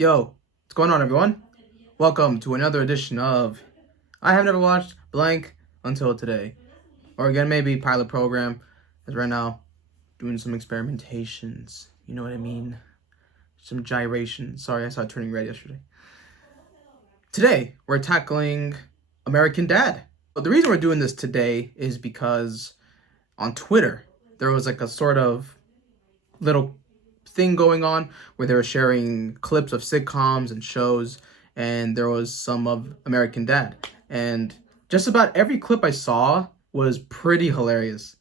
Yo, what's going on, everyone? Welcome to another edition of I Have Never Watched Blank Until Today. Or again, maybe pilot program, as right now, doing some experimentations. You know what I mean? Some gyrations. Sorry, I saw it turning red yesterday. Today, we're tackling American Dad. But the reason we're doing this today is because on Twitter, there was like a sort of little thing going on where they were sharing clips of sitcoms and shows, and there was some of American Dad. And just about every clip I saw was pretty hilarious.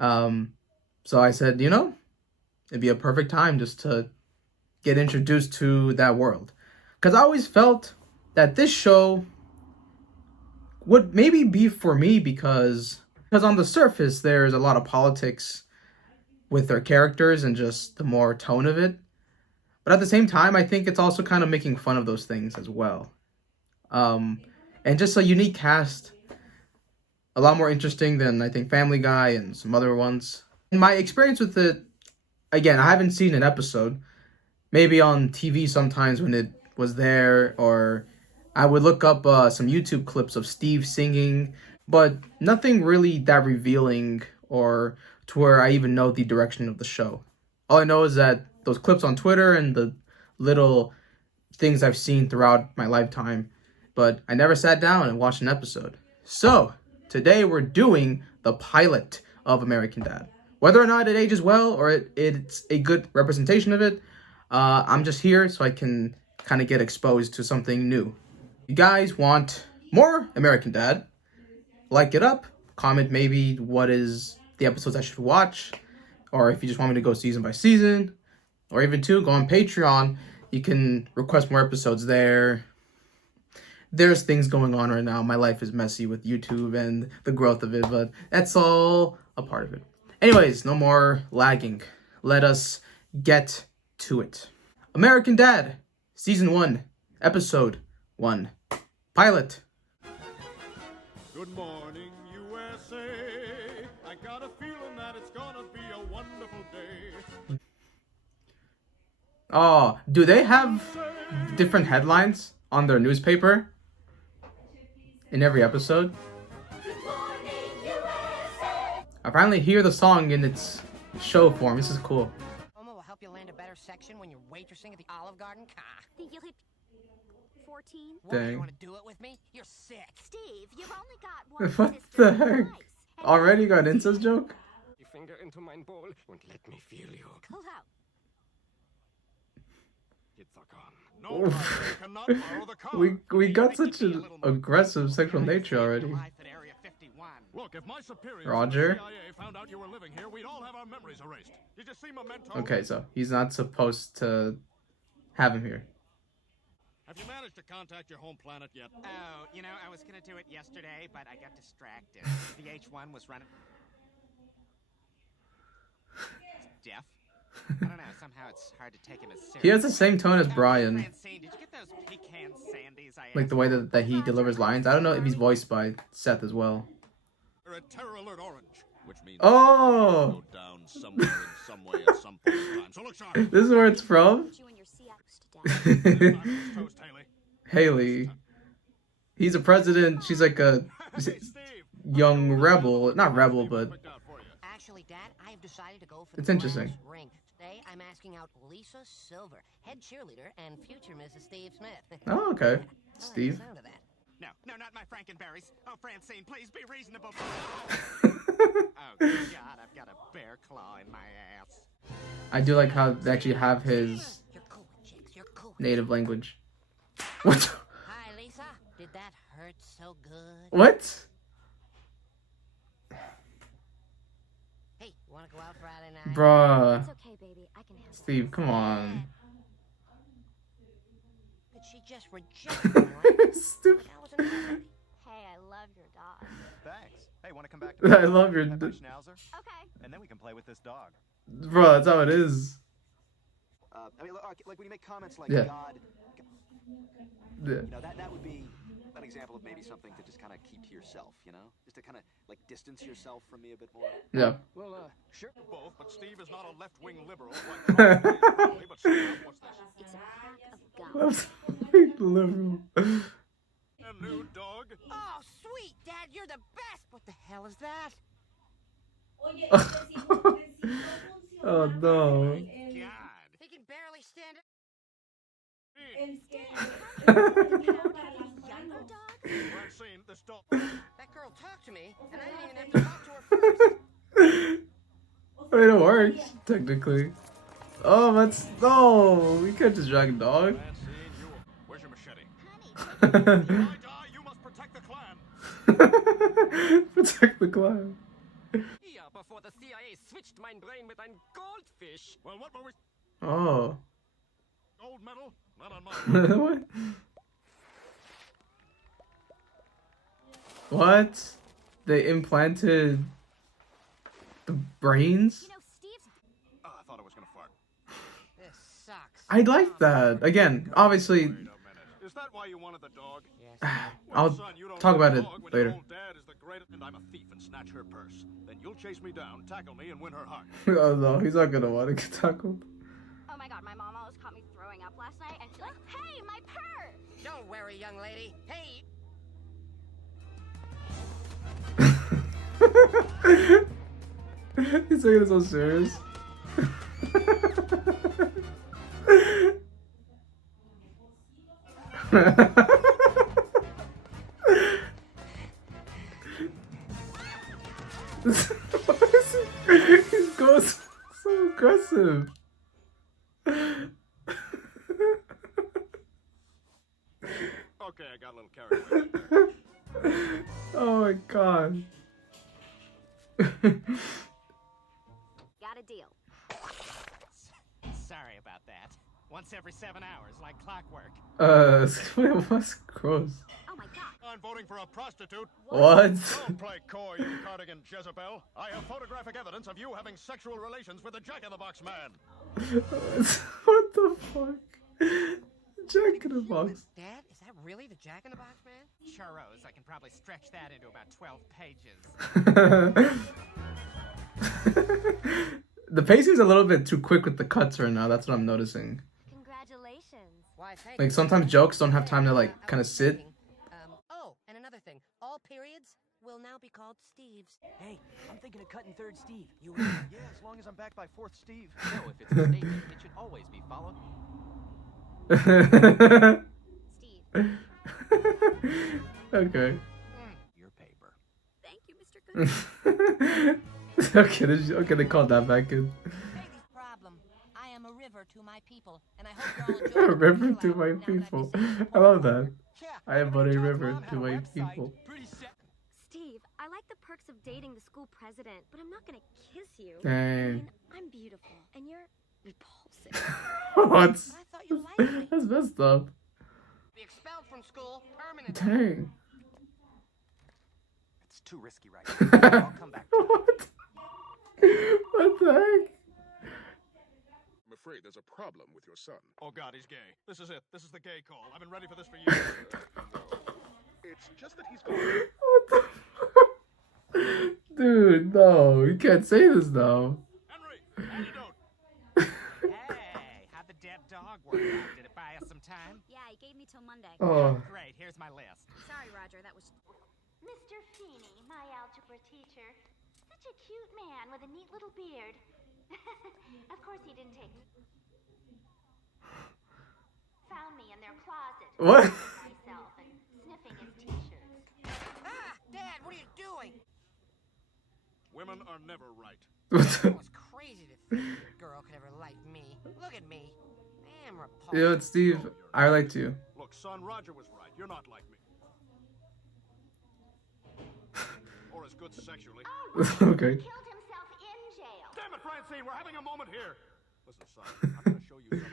So I said, it'd be a perfect time just to get introduced to that world. Because I always felt that this show would maybe be for me because on the surface there's a lot of politics with their characters and just the more tone of it. But at the same time, I think it's also kind of making fun of those things as well. And just a unique cast, a lot more interesting than I think Family Guy and some other ones. In my experience with it, again, I haven't seen an episode. Maybe on TV sometimes when it was there, or I would look up some YouTube clips of Steve singing, but nothing really that revealing or to where I even know the direction of the show. All I know is that those clips on Twitter and the little things I've seen throughout my lifetime, but I never sat down and watched an episode. So, today we're doing the pilot of American Dad. Whether or not it ages well or it's a good representation of it, I'm just here so I can kind of get exposed to something new. If you guys want more American Dad, like it up, comment maybe what is the episodes I should watch, or if you just want me to go season by season, or even go on Patreon. You can request more episodes there. There's things going on right now. My life is messy with YouTube and the growth of it, but that's all a part of it. Anyways, no more lagging. Let us get to it. American Dad, Season 1, Episode 1, Pilot. Good morning, USA. I got a feeling that it's gonna be a wonderful day. Oh, do they have different headlines on their newspaper in every episode? I finally hear the song in its show form. This is cool. Homo will help you land a better section when you're waitressing at the Olive Garden. Think you'll hit 14? What, Dang. you want to do it with me? You're sick. Steve, you've only got one What sister the heck? twice. And Already got an incest joke? Your finger into my bowl and let me feel you. Pull out. It's a gun. No, I cannot borrow the car. We got such an aggressive sexual nature already. Life at Area 51. Look, if my superiors Roger. at the CIA found out you were living here, we'd all have our memories erased. Did you see Memento? Okay, so he's not supposed to have him here. Have you managed to contact your home planet yet? Oh, I was going to do it yesterday, but I got distracted. The H1 was running. Deaf? I don't know, somehow it's hard to take him as serious. He has the same tone as Brian, Francine, did you get those pecan sandies I like the way that he delivers lines. I don't know if he's voiced by Seth as well. You're at Terror Alert Orange, which means Oh, go down somewhere in some way at some point in time. So look sharp. this is where it's from? You and your Seahawks to death. Toast, Haley. Haley. He's a president. She's like a Hey, Steve. young rebel. Not rebel, but Picked out for you. Actually, Dad, I have decided to go for It's the interesting. brass ring. Today, I'm asking out Lisa Silver, head cheerleader and future Mrs. Steve Smith. oh, okay. I like the Steve. sound of that. No, not my Frankenberries. Oh, Francine, please be reasonable. Oh, God, I've got a bear claw in my ass. I do like how they actually have his You're cool with chicks. You're cool. native language. What? Hi, Lisa. Did that hurt so good? What? Hey, you want to go out Friday night? Bruh. It's okay, baby. I can handle it. Steve, come on. But she just rejected me, right? Stupid. That wasn't right. Hey, I love your dog. Thanks. Hey, want to come back? I love your Pepper d- Schnauzer, Okay. and then we can play with this dog. Bro, that's how it is. I mean, like when you make comments like Yeah. God, Yeah. that would be an example of maybe something to just kind of keep to yourself, just to kind of like distance yourself from me a bit more. Yeah. Well, sure. Both, but Steve is not a left-wing liberal. Like, but Steve, what's this? It's a pack of $50. Liberal. A new dog? Oh, sweet, Dad, you're the best. What the hell is that? Oh no. God. He can barely stand it. Younger dogs? Francine, this dog. That girl talked to me, and I didn't even have to talk to her first. I mean, it works, technically. Oh, let's. No! We can't just drag a dog. Francine, you. Where's your machete? Honey, If I die, you must protect the clan. Protect the clan. Yeah, before the CIA switched my brain with a goldfish. Well, what were we? Oh. Gold medal? Not on mine. What? What? They implanted the brains? you know, Steve's Oh, I thought I was gonna fart. This sucks. I like that. Again, obviously, Wait a minute. Is that why you wanted the dog? Yes. Well, I'll son, you don't talk need about a it dog when later. Your old dad is the greatest, and I'm a thief and snatch her purse. Then you'll chase me down, tackle me, and win her heart. Oh no, he's not gonna want to get tackled. Oh my god, my mom almost caught me throwing up last night, and she's like, "Hey, my purse!" Don't worry, young lady. Hey, He's taking it so serious. He's going so aggressive. Okay, I got a little carried away. Oh my god. Got a deal. sorry about that. Once every 7 hours, like clockwork. Wait, what's gross? Oh my god. I'm voting for a prostitute. What? Don't play coy, you cardigan Jezebel. I have photographic evidence of you having sexual relations with a Jack-in-the-Box man. What the fuck? Jack in the Box. Dad, is that really the Jack in the Box man? Churros, I can probably stretch that into about 12 pages. The pacing's a little bit too quick with the cuts right now. That's what I'm noticing. Congratulations. Why, thank Like you. sometimes jokes don't have time to like I kind of was sit. thinking, oh, and another thing. All periods will now be called Steve's. Hey, I'm thinking of cutting third Steve. You Yeah, as long as I'm back by fourth Steve. No, if it's a statement, it should always be followed. Steve. Okay. Your paper. Thank you, Mr. Good. Okay, they called that back in. Biggest problem. I am a river to my people, and I hope you're all enjoying A river the to chill my out now that I've people. decided to I love pour that. Yeah, I am but a everybody river Mom to had a my website. people. Pretty sick. Steve, I like the perks of dating the school president, but I'm not gonna kiss you. I Dang. mean, I'm beautiful, and you're repulsive. What? But I thought you liked me. That's messed up. Be expelled from school permanently. Dang. It's too risky right now. I'll come back. What? What the heck? I'm afraid there's a problem with your son. Oh God, he's gay. This is it. This is the gay call. I've been ready for this for years. It's just that he's got... What the fuck? Dude, no, you can't say this now. Henry, antidote. Hey, how'd the dead dog work out? Did it buy us some time? Yeah, he gave me till Monday. Oh, Great, here's my list. Sorry, Roger, that was... Mr. Feeney, my algebra teacher. Such a cute man with a neat little beard. Of course he didn't take me. Found me in their closet. What? Myself and sniffing his t-shirts. Ah, Dad, what are you doing? Women are never right. what It the? was crazy to think a girl could ever like me. Look at me. I am repulsive. You know what, Steve? I relate to you. Look, son, Roger was right. You're not like me. Or as good sexually. Okay. Killed himself in jail. Damn it, Francine, we're having a moment here. Listen, son, I'm gonna show you something.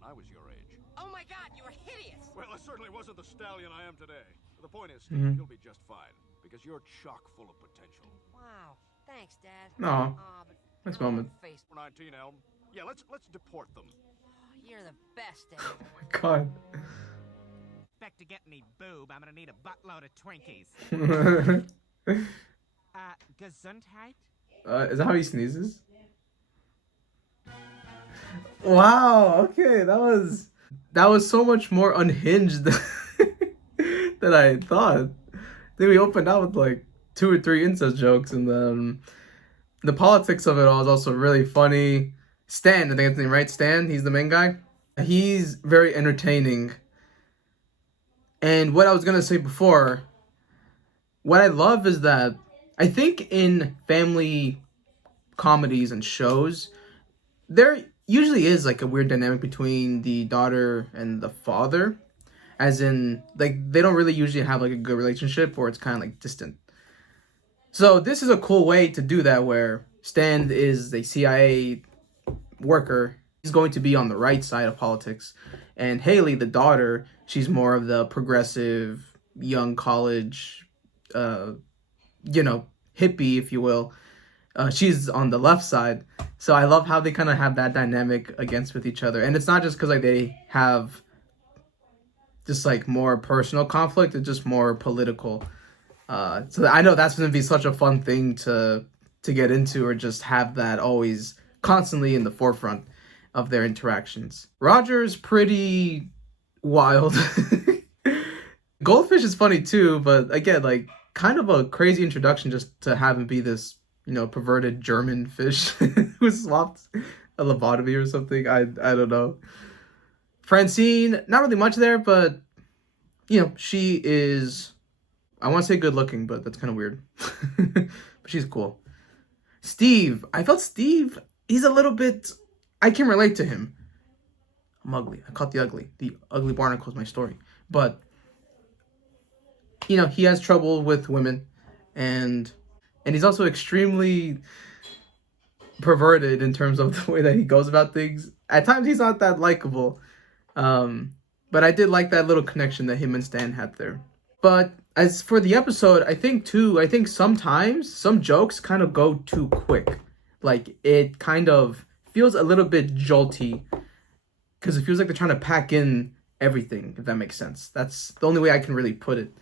When I was your age. Oh my God, you were hideous. Well, I certainly wasn't the stallion I am today. The point is, Steve, you'll be just fine. Because you're chock full of potential. Wow, thanks, Dad. Aw, Aw, but nice now I'm moment. faced- 19, Elm. Yeah, let's deport them. You're the best, Dad. Oh my god. Expect to get any boob, I'm gonna need a buttload of Twinkies. Gesundheit? Is that how he sneezes? Wow. Okay, that was so much more unhinged than I thought. Then we opened out with like 2 or 3 incest jokes, and then the politics of it all is also really funny. Stan, I think that's his name, right? Stan, he's the main guy. He's very entertaining. And what I was gonna say before, what I love is that I think in family comedies and shows, there usually is like a weird dynamic between the daughter and the father, as in like they don't really usually have like a good relationship, or it's kind of like distant. So this is a cool way to do that, where Stan is a CIA worker. He's going to be on the right side of politics, and Haley, the daughter, she's more of the progressive young college, hippie, if you will. She's on the left side. So I love how they kind of have that dynamic against with each other. And it's not just because like they have just like more personal conflict, it's just more political. So I know that's going to be such a fun thing to get into, or just have that always constantly in the forefront of their interactions. Roger's pretty wild. Goldfish is funny too, but again, like kind of a crazy introduction just to have him be this, perverted German fish who swapped a lobotomy or something. I don't know. Francine, not really much there, but she is, I want to say good looking, but that's kind of weird. But she's cool. Steve, I felt Steve, he's a little bit, I can relate to him. I'm ugly. I caught the ugly. The ugly barnacle is my story. But, he has trouble with women, and he's also extremely perverted in terms of the way that he goes about things. At times, he's not that likable. But I did like that little connection that him and Stan had there. But as for the episode, I think sometimes some jokes kind of go too quick. Like, it kind of feels a little bit jolty, because it feels like they're trying to pack in everything, if that makes sense. That's the only way I can really put it.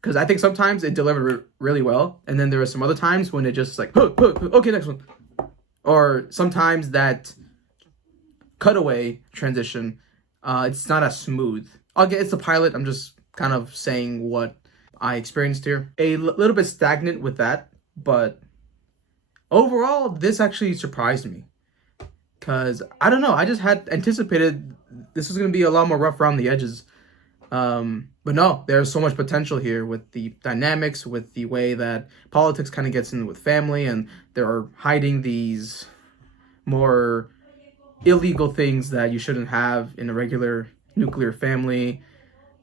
Because I think sometimes it delivered really well, and then there are some other times when it just like, okay, next one. Or sometimes that cutaway transition, it's not as smooth. Okay, it's a pilot. I'm just kind of saying what I experienced here. A little bit stagnant with that, but overall, this actually surprised me. Because, I don't know, I just had anticipated this was going to be a lot more rough around the edges. But no, there's so much potential here with the dynamics, with the way that politics kind of gets in with family, and they're hiding these more illegal things that you shouldn't have in a regular nuclear family.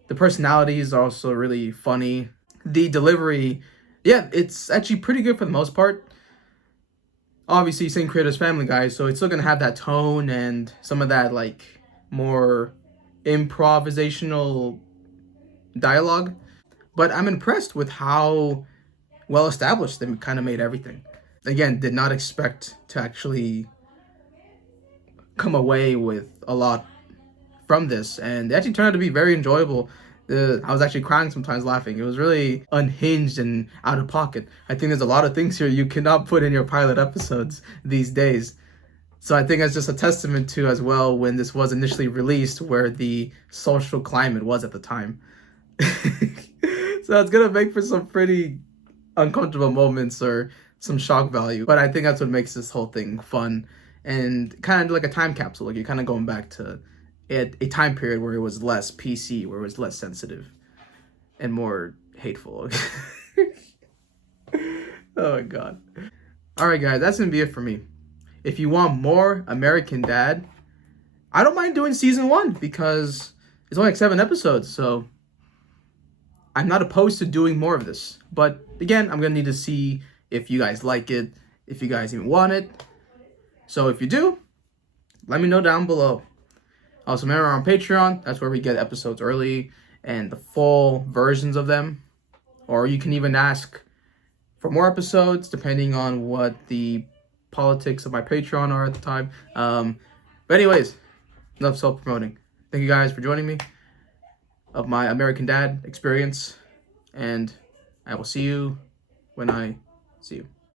The personalities are also really funny. The delivery, yeah, it's actually pretty good for the most part. Obviously, same creators, Family Guy, so it's still gonna have that tone and some of that like more improvisational dialogue. But I'm impressed with how well established they kind of made everything. Again, did not expect to actually come away with a lot from this, and it actually turned out to be very enjoyable. I was actually crying sometimes laughing. It was really unhinged and out of pocket. I think there's a lot of things here you cannot put in your pilot episodes these days. So I think that's just a testament to as well when this was initially released, where the social climate was at the time. So it's gonna make for some pretty uncomfortable moments or some shock value. But I think that's what makes this whole thing fun and kind of like a time capsule. Like you're kind of going back to a time period where it was less PC, where it was less sensitive and more hateful. Oh my god. Alright guys, that's gonna be it for me. If you want more American Dad, I don't mind doing season 1 because it's only like 7 episodes, so I'm not opposed to doing more of this. But again, I'm gonna need to see if you guys like it, if you guys even want it. So if you do, let me know down below. Also, remember on Patreon, that's where we get episodes early and the full versions of them. Or you can even ask for more episodes depending on what the politics of my Patreon are at the time. But anyways, enough self-promoting. Thank you guys for joining me of my American Dad experience. And I will see you when I see you.